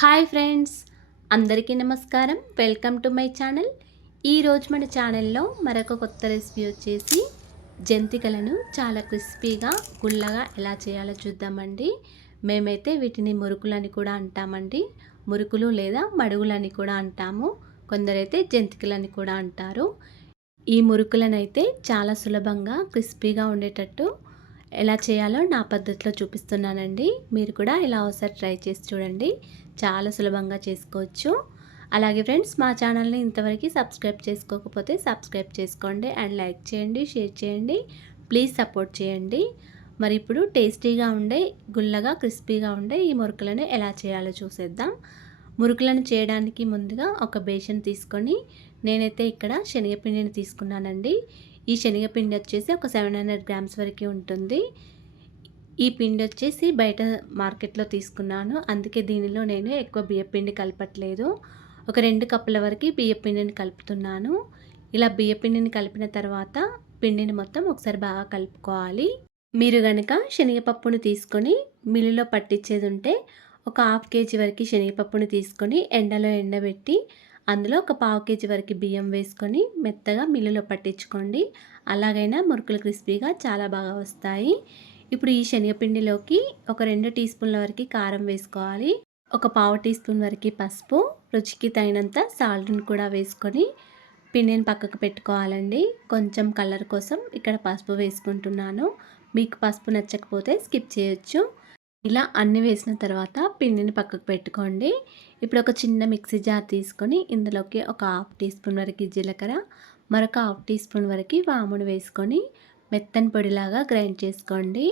Hi friends, అందరికీ నమస్కారం. Welcome to my channel. ఈరోజు మన ఛానల్లో మరొక కొత్త రెసిపీ వచ్చేసి జంతికలను చాలా క్రిస్పీగా గుల్లగా ఎలా చేయాలో చూద్దామండి. మేమైతే వీటిని మురుకులని కూడా అంటామండి. మురుకులు లేదా మడుగులని కూడా అంటాము. కొందరైతే జంతికలని కూడా అంటారు. ఈ మురుకులను అయితే చాలా సులభంగా క్రిస్పీగా ఉండేటట్టు ఎలా చేయాలో నా పద్ధతిలో చూపిస్తున్నానండి. మీరు కూడా ఇలా ఒకసారి ట్రై చేసి చూడండి. చాలా సులభంగా చేసుకోవచ్చు. అలాగే ఫ్రెండ్స్, మా ఛానల్ని ఇంతవరకు సబ్స్క్రైబ్ చేసుకోకపోతే సబ్స్క్రైబ్ చేసుకోండి అండ్ లైక్ చేయండి, షేర్ చేయండి. ప్లీజ్ సపోర్ట్ చేయండి. మరి ఇప్పుడు టేస్టీగా ఉండే, గుల్లగా క్రిస్పీగా ఉండే ఈ మురుకులను ఎలా చేయాలో చూసేద్దాం. మురుకులను చేయడానికి ముందుగా ఒక బేషన్ తీసుకొని నేనైతే ఇక్కడ శనగపిండిని తీసుకున్నానండి. ఈ శనగపిండి వచ్చేసి ఒక 700 గ్రామ్స్ వరకు ఉంటుంది. ఈ పిండి వచ్చేసి బయట మార్కెట్లో తీసుకున్నాను, అందుకే దీనిలో నేను ఎక్కువ బియ్యపిండి కలపట్లేదు. ఒక 2 కప్పుల వరకు బియ్యపిండిని కలుపుతున్నాను. ఇలా బియ్యపిండిని కలిపిన తర్వాత పిండిని మొత్తం ఒకసారి బాగా కలుపుకోవాలి. మీరు కనుక శనగపప్పును తీసుకొని మిల్లులో పట్టించేది ఉంటే ఒక 1/2 కేజీ వరకు శనగపప్పును తీసుకొని ఎండలో ఎండబెట్టి అందులో ఒక 1/4 కేజీ వరకు బియ్యం వేసుకొని మెత్తగా మిల్లులో పట్టించుకోండి. అలాగైనా మురుకులు క్రిస్పీగా చాలా బాగా వస్తాయి. ఇప్పుడు ఈ శనగపిండిలోకి ఒక 2 టీ స్పూన్ల వరకు కారం వేసుకోవాలి. ఒక 1/2 టీ స్పూన్ వరకు పసుపు, రుచికి తగినంత సాల్ట్ని కూడా వేసుకొని పిండిని పక్కకు పెట్టుకోవాలండి. కొంచెం కలర్ కోసం ఇక్కడ పసుపు వేసుకుంటున్నాను. మీకు పసుపు నచ్చకపోతే స్కిప్ చేయొచ్చు. ఇలా అన్నీ వేసిన తర్వాత పిండిని పక్కకు పెట్టుకోండి. ఇప్పుడు ఒక చిన్న మిక్సీ జార్ తీసుకొని ఇందులోకి ఒక 1/2 టీ స్పూన్ వరకు జీలకర్ర, మరొక 1/2 టీ స్పూన్ వరకు వామును వేసుకొని మెత్తని పొడిలాగా గ్రైండ్ చేసుకోండి.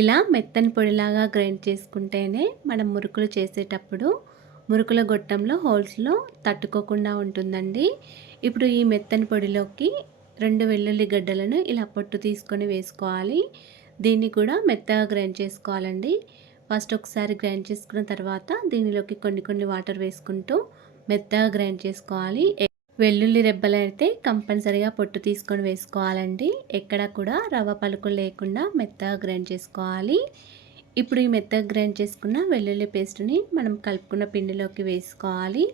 ఇలా మెత్తని పొడిలాగా గ్రైండ్ చేసుకుంటేనే మనం మురుకులు చేసేటప్పుడు మురుకుల గొట్టంలో హోల్స్లో తట్టుకోకుండా ఉంటుందండి. ఇప్పుడు ఈ మెత్తని పొడిలోకి 2 వెల్లుల్లి గడ్డలను ఇలా పొట్టు తీసుకొని వేసుకోవాలి. దీన్ని కూడా మెత్తగా గ్రైండ్ చేసుకోవాలండి. ఫస్ట్ ఒకసారి గ్రైండ్ చేసుకున్న తర్వాత దీనిలోకి కొన్ని వాటర్ వేసుకుంటూ మెత్తగా గ్రైండ్ చేసుకోవాలి. వెల్లుల్లి రెబ్బలు అయితే కంపల్సరీగా పొట్టు తీసుకొని వేసుకోవాలండి. ఎక్కడ కూడా రవ్వ పలుకులు లేకుండా మెత్తగా గ్రైండ్ చేసుకోవాలి. ఇప్పుడు ఈ మెత్తగా గ్రైండ్ చేసుకున్న వెల్లుల్లి పేస్ట్ని మనం కలుపుకున్న పిండిలోకి వేసుకోవాలి.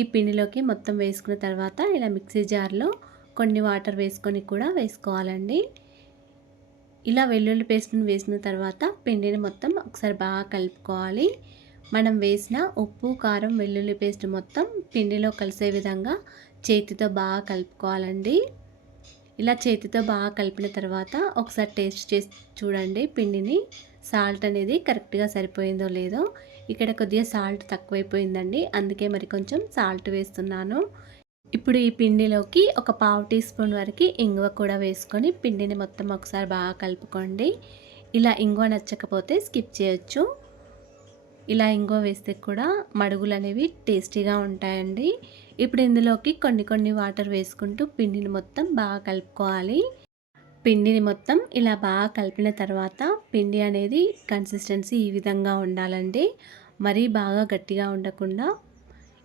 ఈ పిండిలోకి మొత్తం వేసుకున్న తర్వాత ఇలా మిక్సీ జార్లో కొన్ని వాటర్ వేసుకొని కూడా వేసుకోవాలండి. ఇలా వెల్లుల్లి పేస్ట్ని వేసిన తర్వాత పిండిని మొత్తం ఒకసారి బాగా కలుపుకోవాలి. మనం వేసిన ఉప్పు, కారం, వెల్లుల్లి పేస్ట్ మొత్తం పిండిలో కలిసే విధంగా చేతితో బాగా కలుపుకోవాలండి. ఇలా చేతితో బాగా కలిపిన తర్వాత ఒకసారి టేస్ట్ చేసి చూడండి పిండిని. సాల్ట్ అనేది కరెక్ట్గా సరిపోయిందో లేదో. ఇక్కడ కొద్దిగా సాల్ట్ తక్కువైపోయిందండి, అందుకే మరి కొంచెం సాల్ట్ వేస్తున్నాను. ఇప్పుడు ఈ పిండిలోకి ఒక 1/2 టీ స్పూన్ వరకు ఇంగువ కూడా వేసుకొని పిండిని మొత్తం ఒకసారి బాగా కలుపుకోండి. ఇలా ఇంగువ నచ్చకపోతే స్కిప్ చేయొచ్చు. ఇలా ఇంగువ వేస్తే కూడా మడుగులు అనేవి టేస్టీగా ఉంటాయండి. ఇప్పుడు ఇందులోకి కొన్ని వాటర్ వేసుకుంటూ పిండిని మొత్తం బాగా కలుపుకోవాలి. పిండిని మొత్తం ఇలా బాగా కలిపిన తర్వాత పిండి అనేది కన్సిస్టెన్సీ ఈ విధంగా ఉండాలండి. మరీ బాగా గట్టిగా ఉండకుండా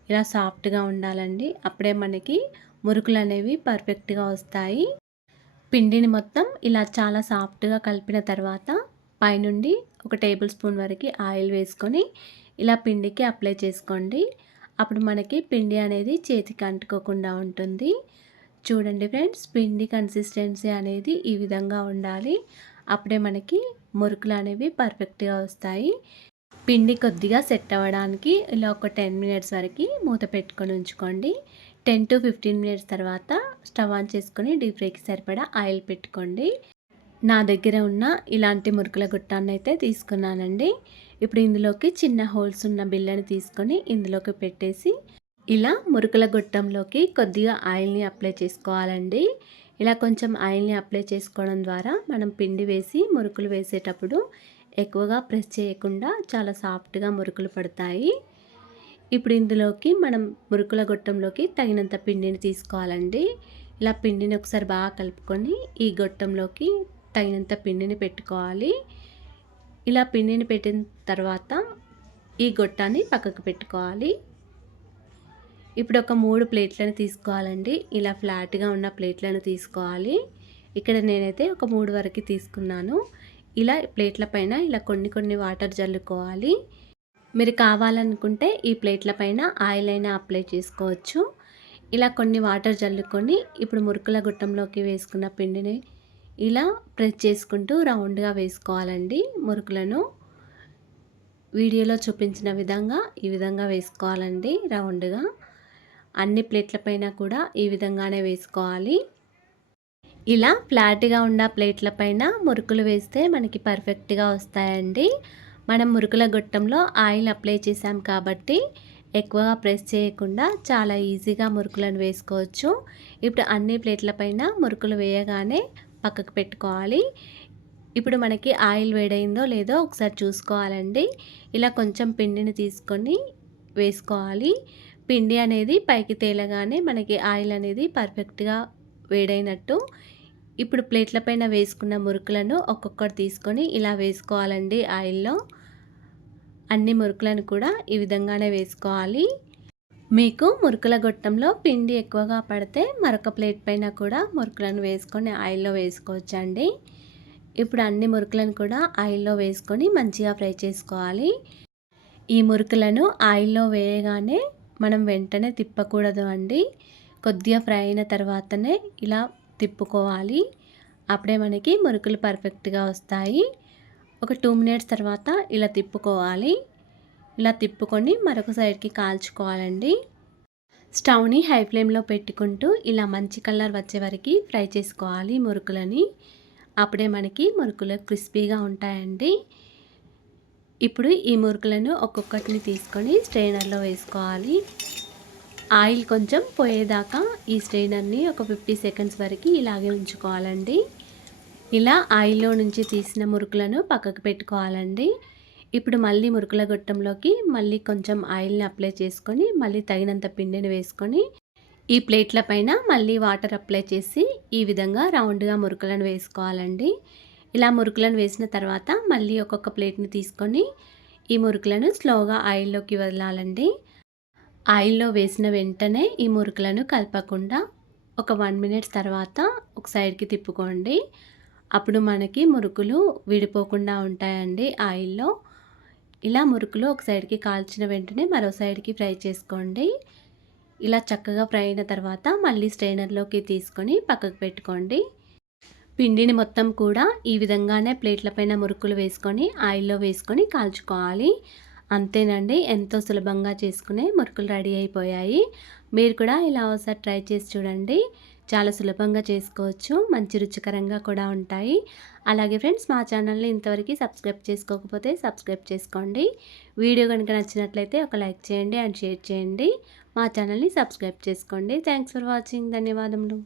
ఇలా సాఫ్ట్గా ఉండాలండి. అప్పుడే మనకి మురుకులు అనేవి పర్ఫెక్ట్గా వస్తాయి. పిండిని మొత్తం ఇలా చాలా సాఫ్ట్గా కలిపిన తర్వాత పైనుండి ఒక టేబుల్ స్పూన్ వరకు ఆయిల్ వేసుకొని ఇలా పిండికి అప్లై చేసుకోండి. అప్పుడు మనకి పిండి అనేది చేతికి అంటుకోకుండా ఉంటుంది. చూడండి ఫ్రెండ్స్, పిండి కన్సిస్టెన్సీ అనేది ఈ విధంగా ఉండాలి. అప్పుడే మనకి మురుకులు అనేవి పర్ఫెక్ట్గా వస్తాయి. పిండి కొద్దిగా సెట్ అవ్వడానికి ఇలా ఒక 10 మినిట్స్ వరకు మూత పెట్టుకొని ఉంచుకోండి. 10 to 15 మినిట్స్ తర్వాత స్టవ్ ఆన్ చేసుకొని డీప్ ఫ్రైకి సరిపడా ఆయిల్ పెట్టుకోండి. నా దగ్గర ఉన్న ఇలాంటి మురుకుల గుట్టాన్ని అయితే తీసుకున్నానండి. ఇప్పుడు ఇందులోకి చిన్న హోల్స్ ఉన్న బిళ్ళని తీసుకొని ఇందులోకి పెట్టేసి ఇలా మురుకుల గొట్టంలోకి కొద్దిగా ఆయిల్ని అప్లై చేసుకోవాలండి. ఇలా కొంచెం ఆయిల్ని అప్లై చేసుకోవడం ద్వారా మనం పిండి వేసి మురుకులు వేసేటప్పుడు ఎక్కువగా ప్రెస్ చేయకుండా చాలా సాఫ్ట్గా మురుకులు పడతాయి. ఇప్పుడు ఇందులోకి మనం మురుకుల గొట్టంలోకి తగినంత పిండిని తీసుకోవాలండి. ఇలా పిండిని ఒకసారి బాగా కలుపుకొని ఈ గొట్టంలోకి తగినంత పిండిని పెట్టుకోవాలి. ఇలా పిండిని పెట్టిన తర్వాత ఈ గొట్టాన్ని పక్కకు పెట్టుకోవాలి. ఇప్పుడు ఒక 3 ప్లేట్లను తీసుకోవాలండి. ఇలా ఫ్లాట్గా ఉన్న ప్లేట్లను తీసుకోవాలి. ఇక్కడ నేనైతే ఒక 3 వరకు తీసుకున్నాను. ఇలా ప్లేట్ల పైన ఇలా కొన్ని వాటర్ జల్లుకోవాలి. మీరు కావాలనుకుంటే ఈ ప్లేట్ల పైన ఆయిల్ అయినా అప్లై చేసుకోవచ్చు. ఇలా కొన్ని వాటర్ జల్లుకొని ఇప్పుడు మురుకుల గుట్టంలోకి వేసుకున్న పిండిని ఇలా ప్రెస్ చేసుకుంటూ రౌండ్గా వేసుకోవాలండి. మురుకులను వీడియోలో చూపించిన విధంగా ఈ విధంగా వేసుకోవాలండి. రౌండ్గా అన్ని ప్లేట్ల పైన కూడా ఈ విధంగానే వేసుకోవాలి. ఇలా ఫ్లాట్గా ఉన్న ప్లేట్ల పైన మురుకులు వేస్తే మనకి పర్ఫెక్ట్గా వస్తాయండి. మనం మురుకుల గొట్టంలో ఆయిల్ అప్లై చేసాం కాబట్టి ఎక్కువగా ప్రెస్ చేయకుండా చాలా ఈజీగా మురుకులను వేసుకోవచ్చు. ఇప్పుడు అన్ని ప్లేట్ల పైన మురుకులు వేయగానే పక్కకు పెట్టుకోవాలి. ఇప్పుడు మనకి ఆయిల్ వేడైందో లేదో ఒకసారి చూసుకోవాలండి. ఇలా కొంచెం పిండిని తీసుకొని వేసుకోవాలి. పిండి అనేది పైకి తేలగానే మనకి ఆయిల్ అనేది పర్ఫెక్ట్గా వేడైనట్టు. ఇప్పుడు ప్లేట్ల పైన వేసుకున్న మురుకులను ఒక్కొక్కటి తీసుకొని ఇలా వేసుకోవాలండి. ఆయిల్లో అన్ని మురుకులను కూడా ఈ విధంగానే వేసుకోవాలి. మీకు మురుకుల గొట్టంలో పిండి ఎక్కువగా పడితే మరొక ప్లేట్ పైన కూడా మురుకులను వేసుకొని ఆయిల్లో వేసుకోవచ్చండి. ఇప్పుడు అన్ని మురుకులను కూడా ఆయిల్లో వేసుకొని మంచిగా ఫ్రై చేసుకోవాలి. ఈ మురుకులను ఆయిల్లో వేయగానే మనం వెంటనే తిప్పకూడదు అండి. కొద్దిగా ఫ్రై అయిన తర్వాతనే ఇలా తిప్పుకోవాలి. అప్పుడే మనకి మురుకులు పర్ఫెక్ట్గా వస్తాయి. ఒక 2 మినిట్స్ తర్వాత ఇలా తిప్పుకోవాలి. ఇలా తిప్పుకొని మరొక సైడ్కి కాల్చుకోవాలండి. స్టవ్ని హై ఫ్లేమ్లో పెట్టుకుంటూ ఇలా మంచి కలర్ వచ్చే వరకు ఫ్రై చేసుకోవాలి మురుకులని. అప్పుడే మనకి మురుకులు క్రిస్పీగా ఉంటాయండి. ఇప్పుడు ఈ మురుకులను ఒక్కొక్కటిని తీసుకొని స్ట్రైనర్లో వేసుకోవాలి. ఆయిల్ కొంచెం పోయేదాకా ఈ స్ట్రైనర్ని ఒక 50 సెకండ్స్ వరకు ఇలాగే ఉంచుకోవాలండి. ఇలా ఆయిల్లో నుంచి తీసిన మురుకులను పక్కకు పెట్టుకోవాలండి. ఇప్పుడు మళ్ళీ మురుకుల గొట్టంలోకి మళ్ళీ కొంచెం ఆయిల్ని అప్లై చేసుకొని మళ్ళీ తగినంత పిండిని వేసుకొని ఈ ప్లేట్ల పైన మళ్ళీ వాటర్ అప్లై చేసి ఈ విధంగా రౌండ్గా మురుకులను వేసుకోవాలండి. ఇలా మురుకులను వేసిన తర్వాత మళ్ళీ ఒక్కొక్క ప్లేట్ని తీసుకొని ఈ మురుకులను స్లోగా ఆయిల్లోకి వదలాలండి. ఆయిల్లో వేసిన వెంటనే ఈ మురుకులను కలపకుండా ఒక 1 మినిట్స్ తర్వాత ఒక సైడ్కి తిప్పుకోండి. అప్పుడు మనకి మురుకులు విడిపోకుండా ఉంటాయండి ఆయిల్లో. ఇలా మురుకులు ఒక సైడ్కి కాల్చిన వెంటనే మరో సైడ్కి ఫ్రై చేసుకోండి. ఇలా చక్కగా ఫ్రై అయిన తర్వాత మళ్ళీ స్ట్రైనర్లోకి తీసుకొని పక్కకు పెట్టుకోండి. పిండిని మొత్తం కూడా ఈ విధంగానే ప్లేట్ల పైన మురుకులు వేసుకొని ఆయిల్లో వేసుకొని కాల్చుకోవాలి. అంతేనండి, ఎంతో సులభంగా చేసుకునే మురుకులు రెడీ అయిపోయాయి. మీరు కూడా ఇలా ఒకసారి ట్రై చేసి చూడండి. చాలా సులభంగా చేసుకోవచ్చు, మంచి రుచికరంగా కూడా ఉంటాయి. అలాగే ఫ్రెండ్స్, మా ఛానల్ని ఇంతవరకు సబ్స్క్రైబ్ చేసుకోకపోతే సబ్స్క్రైబ్ చేసుకోండి. వీడియో కనుక నచ్చినట్లయితే ఒక లైక్ చేయండి అండ్ షేర్ చేయండి. మా ఛానల్ని సబ్స్క్రైబ్ చేసుకోండి. Thanks for watching. ధన్యవాదములు.